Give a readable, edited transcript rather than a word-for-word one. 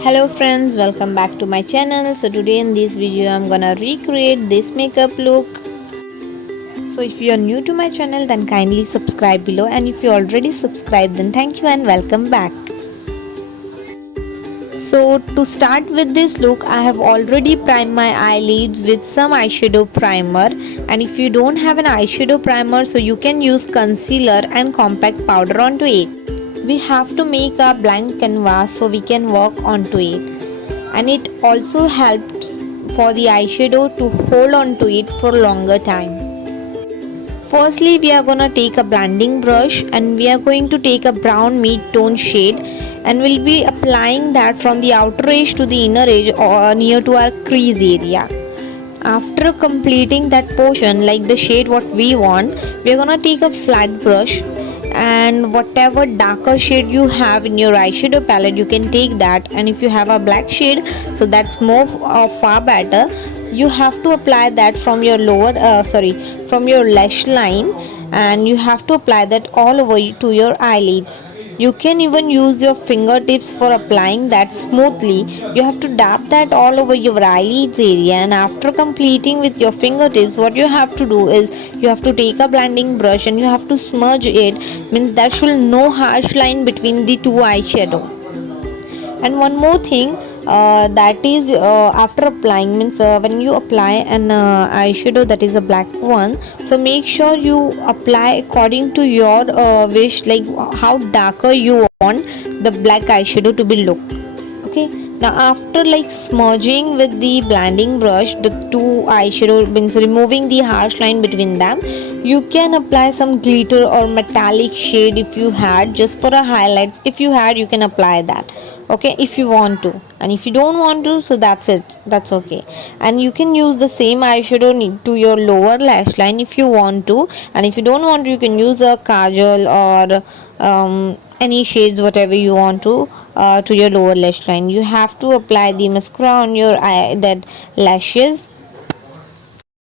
Hello friends, welcome back to my channel. So today in this video I'm gonna recreate this makeup look. So if you are new to my channel then kindly subscribe below, and if you already subscribed then thank you and welcome back. So to start with this look, I have already primed my eyelids with some eyeshadow primer, and if you don't have an eyeshadow primer, so you can use concealer and compact powder onto it. We have to make a blank canvas so we can work onto it, and it also helps for the eyeshadow to hold on to it for longer time. Firstly, we are gonna take a blending brush and we are going to take a brown mid-tone shade, and we'll be applying that from the outer edge to the inner edge or near to our crease area. After completing that portion, like the shade what we want, we are gonna take a flat brush, and whatever darker shade you have in your eyeshadow palette you can take that, and if you have a black shade, so that's more far better. You have to apply that from your from your lash line, and you have to apply that all over to your eyelids. You can even use your fingertips for applying that smoothly. You have to dab that all over your eyelids area, and after completing with your fingertips, what you have to do is you have to take a blending brush and you have to smudge it, means there should no harsh line between the two eyeshadow. And one more thing, that is after applying, means when you apply an eyeshadow that is a black one, so make sure you apply according to your wish, like how darker you want the black eyeshadow to be look. Okay, now after like smudging with the blending brush the two eyeshadow, means removing the harsh line between them, you can apply some glitter or metallic shade if you had, just for a highlights. If you had, you can apply that, okay, if you want to. And if you don't want to, so that's it, that's okay. And you can use the same eyeshadow to your lower lash line if you want to, and if you don't want to, you can use a kajal or any shades whatever you want to your lower lash line. You have to apply the mascara on your eye, that lashes,